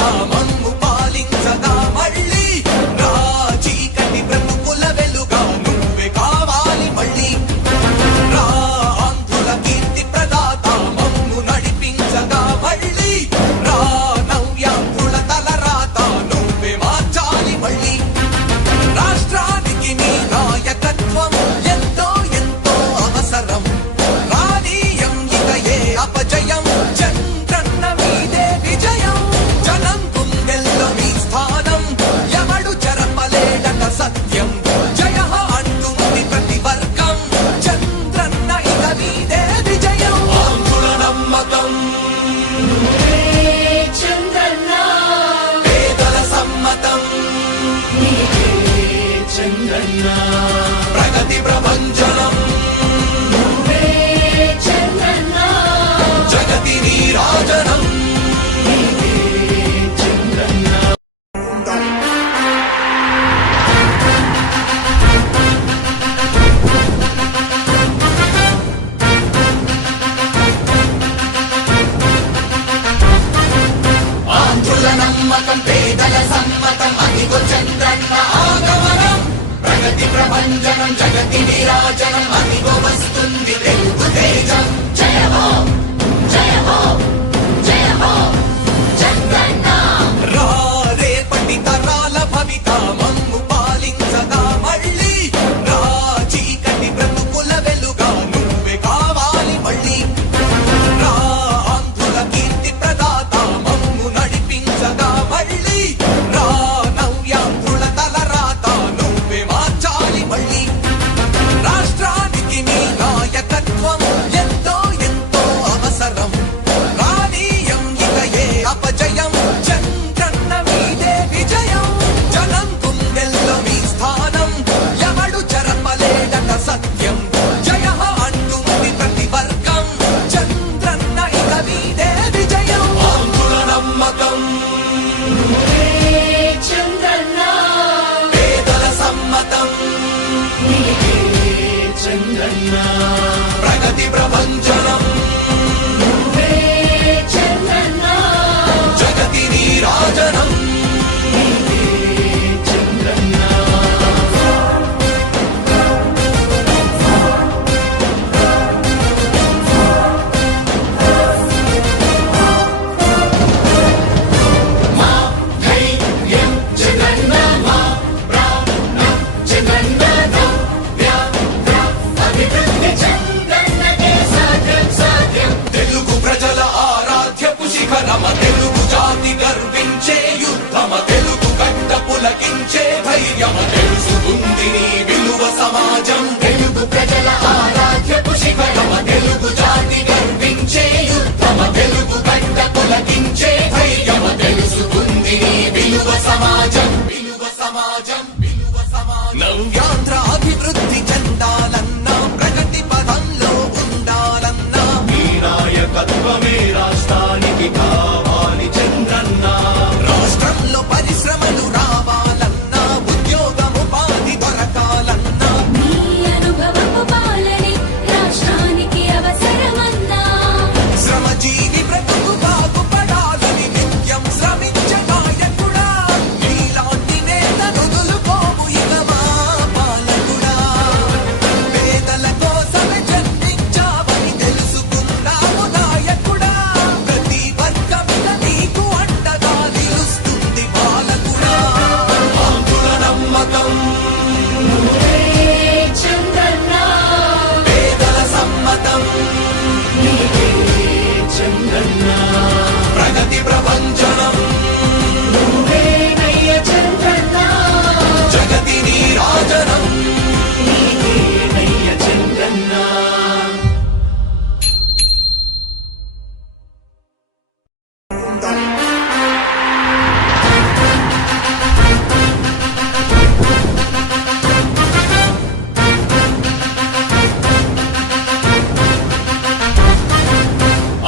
భవిత మమ్ము పాలించగా మళ్ళీ రా చీకటి బ్రతుకుల వెలుగా నువ్వే కావాలి మళ్ళీ రా ఆంధ్రుల కీర్తి ప్రదాత మమ్ము నడిపించగా మళ్ళీ రా నవ్యాంధ్రుల తలరాత నువ్వే మార్చాలి మళ్ళీ రాష్ట్రానికి నీ నాయకత్వం ఎంతో ఎంతో అవసరం రానీయం ఇక ఏ అపజయం చంద్రన్న మీదే విజయం జనం గుండెల్లో మీ స్థానం ఎవడు చెరపలేడట సత్యం జయ అంటుంది ప్రతి వర్గం చంద్రన్న ఇక మీదే విజయం ఆంధ్రుల నమ్మకం చంద్రన్న పేదల సమ్మతం చంద్రన్న ప్రగతి ప్రభంజనం చంద్రన్న జగతి నీరాజనం చంద్రన్న ఆంధ్రుల నమ్మకం పేదల సమ్మతం అదిగో చంద్రన్న ఆగమనం ప్రగతి ప్రభంజనం జగతి నీరాజనం అదిగో వస్తుంది తెలుగు తేజం జయ హో జయ హో జయ హో చంద్రన్న రా రేపటి తరాల భవిత మమ్ము పాలించగా మళ్ళీ రా చీకటి బ్రతుకుల వెలుగా నువ్వే కావాలి మళ్ళీ రా ఆంధ్రుల కీర్తి ప్రదాత మమ్ము నడిపించగా మళ్ళీ రా నవ్యాంధ్రుల తలరాత నువ్వే మార్చాలి మళ్ళీ రాష్ట్రానికి నీ నాయకత్వం ఎంతో ఎంతో అవసరం రానీయం ఇక ఏ అపజయం చంద్రన్న మీదే విజయం జనం గుండెల్లో మీ స్థానం ఎవడు చెరపలేడట సత్యం జయ అంటుంది ప్రతి వర్గం చంద్రన్న ఇక మీదే విజయం ఆంధ్రుల నమ్మకం చంద్రన్న పేదల సమ్మతం చంద్రన్న ప్రగతి ప్రభంజనం చంద్రన్న జగతి నీరాజనం చంద్రన్న మా ధైర్యం చంద్రన్న మా ప్రాణం చంద్రన్న నవ్య అభివృద్ధి చంద్రన్నకే సాధ్యం సాధ్యం తెలుగు ప్రజల ఆరాధ్యపు శిఖరమ తెలుగు జాతి గర్వించే యుద్ధమ తెలుగు గడ్డ పులకించే ధైర్యమ తెలుసుకుంది నీ విలువ సమాజం తెలుగు ప్రజల ఆరాధ్యపు శిఖరమ తెలుగు జాతి గర్వించే యుద్ధమ తెలుగు గడ్డ పులకించే ధైర్యమ తెలుసుకుంది నీ విలువ సమాజం విలువ సమాజం విలువ సమాజం నవ్యాంధ్ర అభివృద్ధి చెందాలన్నా ప్రగతి పదంలో ఉండాలన్నా నీ నాయకత్వమే రాష్ట్రానికి కావాలి చంద్రన్న రాష్ట్రంలో పరిశ్రమలు రావాలన్నా ఉద్యోగం ఉపాధి దొరకాలన్నా నీ అనుభవపు పాలనే రాష్ట్రానికి అవసరమన్నా శ్రమజీవి బ్రతుకు బాగుపడాలని నిత్యం శ్రమించే నాయకుడా నీలాంటి నేత నుదులుకోము ఇక మా పాలకుడా పేదల కోసమే జన్మించావని తెలుసుకున్నావు నాయకుడా ప్రతి వర్గమిద నీకు అండగా నిలుస్తుంది పాలకుడా ఆంధ్రుల నమ్మకం చంద్రన్న పేదల సమ్మతం చంద్రన్న ప్రగతి ప్రభంజనం నువ్వేనయ్య చంద్రన్న జగతి నీరాజనం నీవేనయ్య చంద్రన్న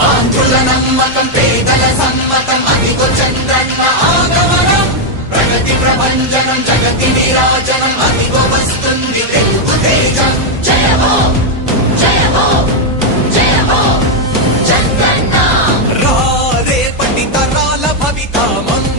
ఆంధ్రుల నమ్మకం పేదల సమ్మతం అదిగో చంద్రన్న ఆగమనం ప్రగతి ప్రభంజనం జగతి నీరాజనం అదిగో వస్తుంది తెలుగు తేజం జయ హో జయ హో జయ హో చంద్రన్న రా రేపటి తరాల భవిత మమ్ము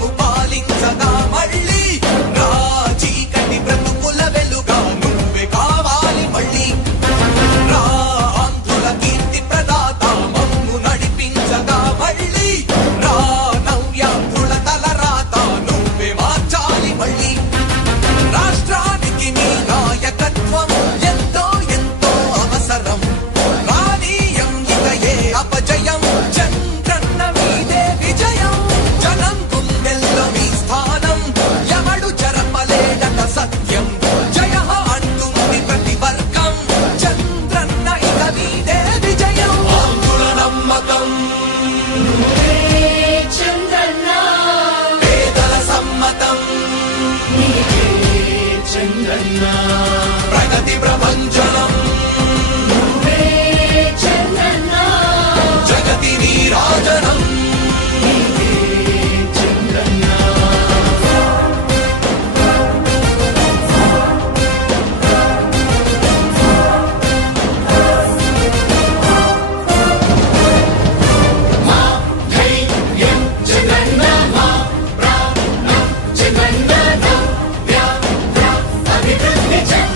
ప్రభంజనం